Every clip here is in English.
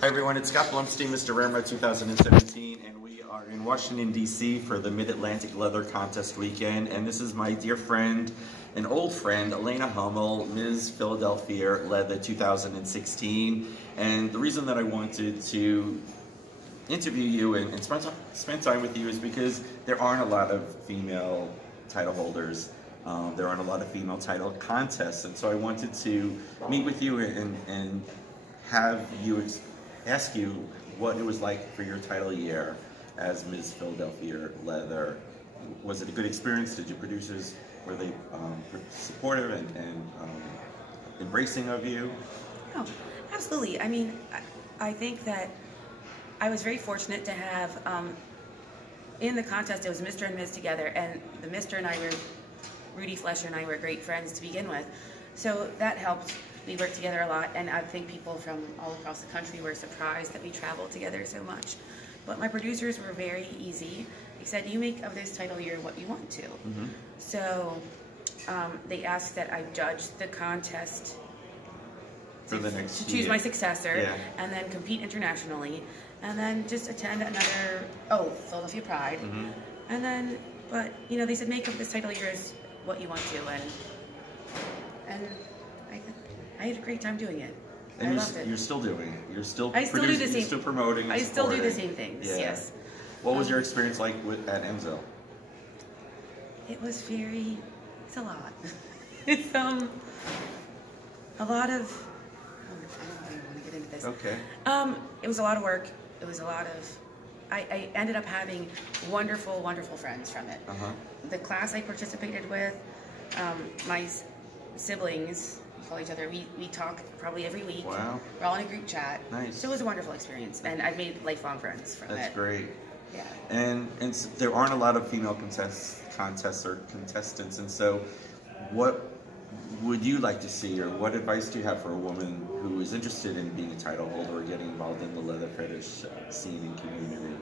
Hi everyone, it's Scott Blumstein, Mr. Ramrod 2017, and we are in Washington, D.C. for the Mid-Atlantic Leather Contest weekend, and this is my dear friend, an old friend, Alaina Hmml, Ms. Philadelphia Leather 2016, and the reason that I wanted to interview you and spend time with you is because there aren't a lot of female title holders. There aren't a lot of female title contests, and so I wanted to meet with you and have you ask you what it was like for your title year as Ms. Philadelphia Leather. Was it a good experience? Did your producers, were they supportive and embracing of you? Oh, absolutely. I mean, I think that I was very fortunate to have, in the contest, it was Mr. and Ms. together, and the Mr. and I were, Rudy Flesher and I were great friends to begin with. So that helped. We worked together a lot, and I think people from all across the country were surprised that we traveled together so much. But my producers were very easy. They said, you make of this title year what you want to. Mm-hmm. So they asked that I judge the contest for the next to choose year. My successor, yeah. And then compete internationally, and then just attend another, Philadelphia Pride. Mm-hmm. And then, but, you know, they said make of this title year is what you want to, and I had a great time doing it. And I loved it. You're still doing it. You're still I still do the same. You're still promoting. And I still do the same supporting. things. Yeah. Yes. What was your experience like at Hmml? It was very. It's a lot. It's a lot of. I don't really want to get into this. Okay. It was a lot of work. It was a lot of. I ended up having wonderful, wonderful friends from it. Uh-huh. The class I participated with, my siblings. Call each other. We talk probably every week. Wow. We're all in a group chat. Nice. So it was a wonderful experience, and I've made lifelong friends from it. That's great. Yeah. And there aren't a lot of female contests or contestants, and so what would you like to see, or what advice do you have for a woman who is interested in being a title holder or getting involved in the leather fetish scene and community?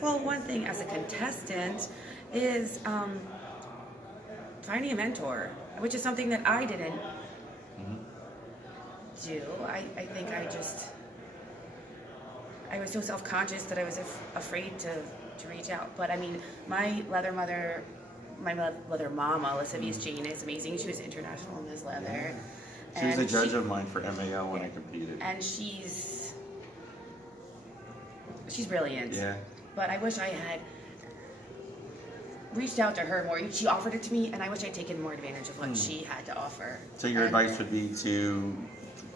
Well, one thing as a contestant is finding a mentor, which is something that I didn't do. I think I was so self-conscious that I was afraid to reach out. But I mean, my leather mother, my leather mama, Lascivious Jane, is amazing. She was international in Ms. Leather. She was a judge of mine for MAO when I competed. And she's brilliant. Yeah. But I wish I had reached out to her more. She offered it to me, and I wish I'd taken more advantage of what she had to offer. So your advice would be to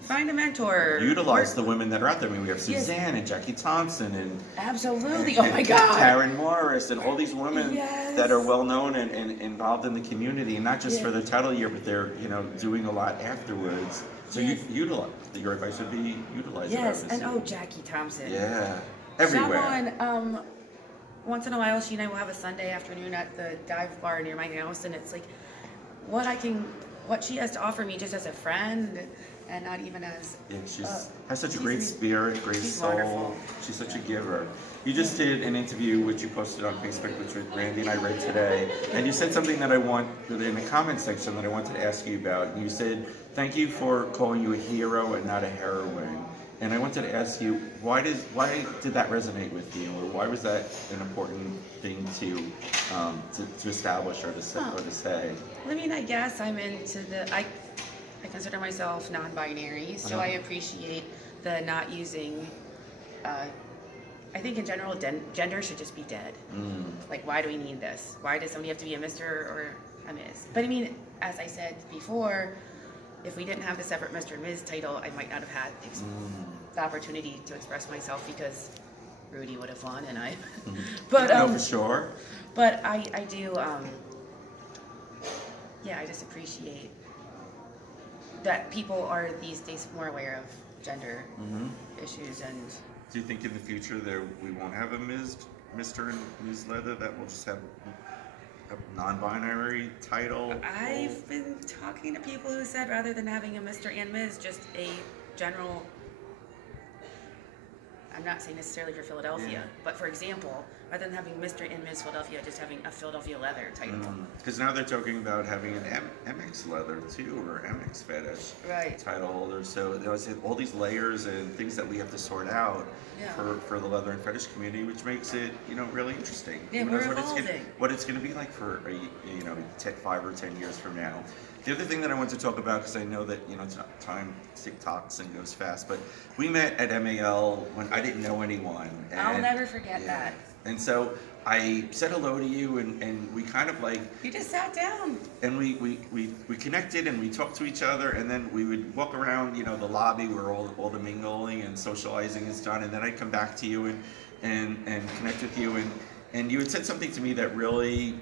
find a mentor. Utilize the women that are out there. I mean, we have Suzanne and Jackie Thompson and absolutely. Oh my God. Karen Morris and all these women that are well known and involved in the community, and not just for their title year, but they're doing a lot afterwards. So you utilize. Your advice would be utilize. Yes, and Jackie Thompson. Yeah, everywhere. Someone once in a while, she and I will have a Sunday afternoon at the dive bar near my house, and it's like what she has to offer me just as a friend. And not even as... Yeah, has such a great spirit, great soul. Wonderful. She's such a giver. You just did an interview which you posted on Facebook, which Randy and I read today, and you said something that I want, in the comment section, that I wanted to ask you about. And you said, thank you for calling you a hero and not a heroine. And I wanted to ask you, why did that resonate with you, or why was that an important thing to establish or to say? I mean, I guess I'm into I consider myself non-binary, so I appreciate the not using. I think in general, gender should just be dead. Like, why do we need this? Why does somebody have to be a Mr. or a Ms? But I mean, as I said before, if we didn't have the separate Mr. and Ms. title, I might not have had the opportunity to express myself, because Rudy would have won and I. But no, for sure. But I do. I just appreciate that people are these days more aware of gender issues. And do you think in the future we won't have a Mr. and Ms. Leather, that will just have a non-binary title? I've been talking to people who said rather than having a Mr. and Ms., just a general I'm not saying necessarily for Philadelphia, but for example, rather than having Mr. and Ms. Philadelphia, just having a Philadelphia leather title. Because now they're talking about having an MX leather too, or MX fetish title holder. So there's all these layers and things that we have to sort out for the leather and fetish community, which makes it, you know, really interesting. Yeah, we're evolving. What it's going to be like for, 5 or 10 years from now. The other thing that I want to talk about, because I know that, you know, time TikToks and goes fast, but we met at MAL when I didn't know anyone. And, I'll never forget that. And so I said hello to you, and we kind of like... You just sat down. And we connected, and we talked to each other, and then we would walk around, you know, the lobby where all the mingling and socializing is done, and then I'd come back to you and connect with you, and you had said something to me that really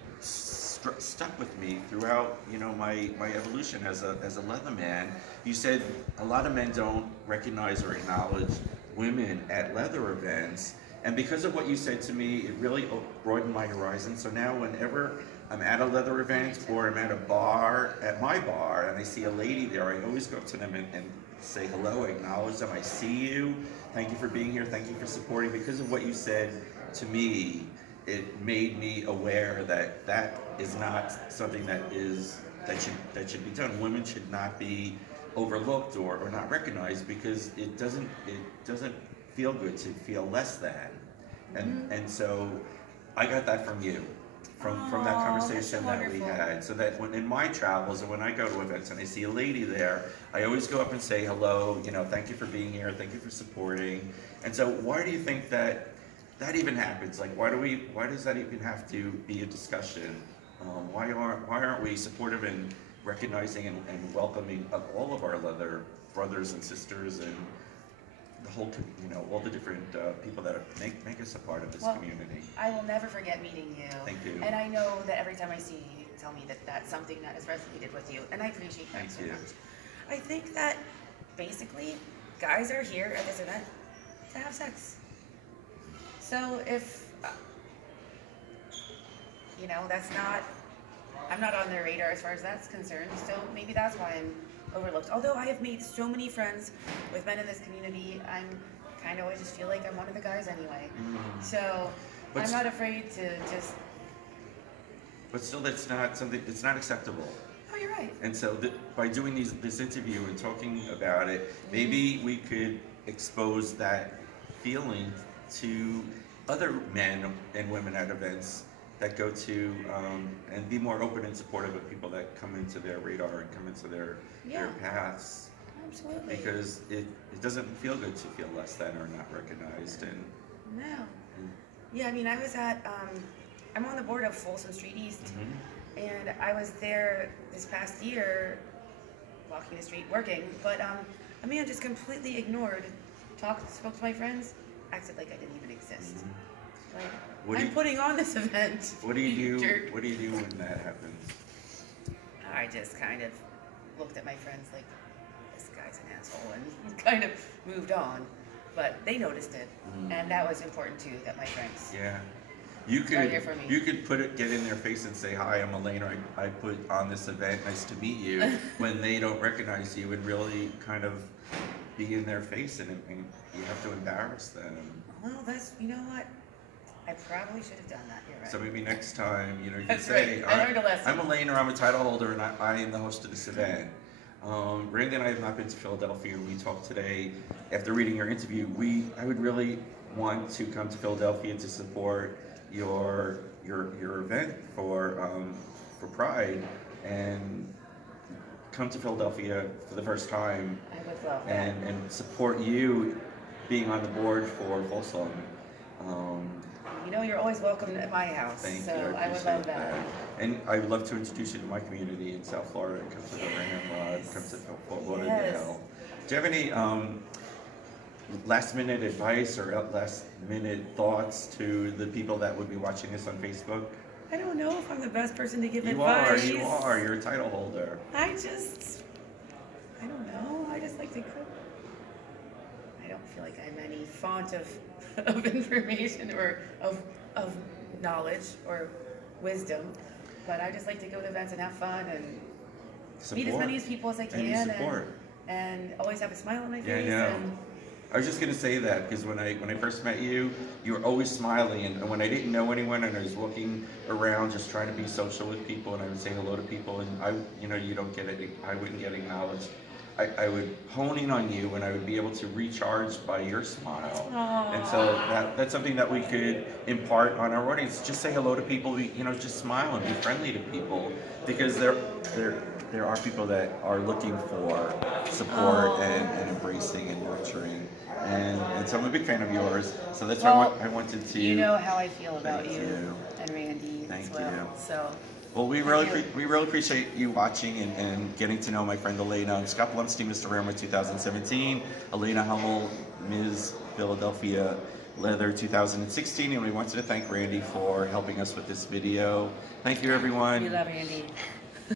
stuck with me throughout, you know, my evolution as a leather man. You said a lot of men don't recognize or acknowledge women at leather events, and because of what you said to me, it really broadened my horizon. So now whenever I'm at a leather event or I'm at a bar, at my bar, and I see a lady there, I always go up to them and say hello, acknowledge them, I see you, thank you for being here, thank you for supporting. Because of what you said to me, it made me aware that that is not something that should be done. Women should not be overlooked or not recognized, because it doesn't feel good to feel less than. And so I got that from you, from that conversation that we had. So that when in my travels and when I go to events and I see a lady there, I always go up and say hello, you know, thank you for being here, thank you for supporting. And so why do you think that even happens? Like, why does that even have to be a discussion? Why aren't we supportive and recognizing and welcoming of all of our leather brothers and sisters and the whole, you know, all the different people that make us a part of this community? I will never forget meeting you. Thank you. And I know that every time I see you, you tell me that that's something that has resonated with you, and I appreciate that so much. I think that basically guys are here at this event to have sex. So if, you know, I'm not on their radar as far as that's concerned, so maybe that's why I'm overlooked. Although I have made so many friends with men in this community, I'm kind of always just feel like I'm one of the guys anyway. So I'm not afraid to just... But still, it's not acceptable. Oh, you're right. And so by doing this interview and talking about it, maybe we could expose that feeling to other men and women at events that go to and be more open and supportive of people that come into their radar and come into their paths. Absolutely. Because it doesn't feel good to feel less than or not recognized. And no. Yeah, I mean, I was at I'm on the board of Folsom Street East, and I was there this past year, walking the street, working. But a man just completely ignored, spoke to my friends, acted like I didn't even exist. Like, I'm putting on this event. What do you do? What do you do when that happens? I just kind of looked at my friends like, this guy's an asshole, and kind of moved on. But they noticed it, and that was important too. That my friends. Yeah. You could get in their face and say, hi, I'm Alaina, I put on this event, nice to meet you, when they don't recognize you, and really kind of be in their face, and you have to embarrass them. Well, you know what? I probably should have done that. You're right. So maybe next time, you can say, I learned a lesson. I'm Alaina, I'm a title holder, and I am the host of this event. Randy and I have not been to Philadelphia, and we talked today, after reading your interview, I would really want to come to Philadelphia to support your event for Pride, and come to Philadelphia for the first time. I would love that. And support you being on the board for Folsom. You know, you're always welcome at my house. Thank so you. I would love that. And I would love to introduce you to my community in South Florida. Come to the Ramrod, come to Fort Lauderdale. Do you have any last minute advice or last minute thoughts to the people that would be watching this on Facebook? I don't know if I'm the best person to give advice. You are. You're a title holder. I don't know. I just like to cook. I don't feel like I'm any font of information or of knowledge or wisdom, but I just like to go to events and have fun and meet as many people as I can, and always have a smile on my face. Yeah, I know. I was just gonna say that because when I first met you, you were always smiling, and when I didn't know anyone and I was walking around just trying to be social with people, and I would say hello to people, and you don't get it, I wouldn't get acknowledged. I would hone in on you, and I would be able to recharge by your smile. Aww. And so that's something that we could impart on our audience. Just say hello to people. Just smile and be friendly to people, because there are people that are looking for support and embracing and nurturing. And so I'm a big fan of yours. So that's why I wanted to. You know how I feel about you you and Randy Thank as well. you. So. Well, we really appreciate you watching and getting to know my friend Alaina. Scott Blumstein, Mr. Ramrod 2017, Alaina Hmml, Ms. Philadelphia Leather 2016, and we wanted to thank Randy for helping us with this video. Thank you, everyone. We love Randy.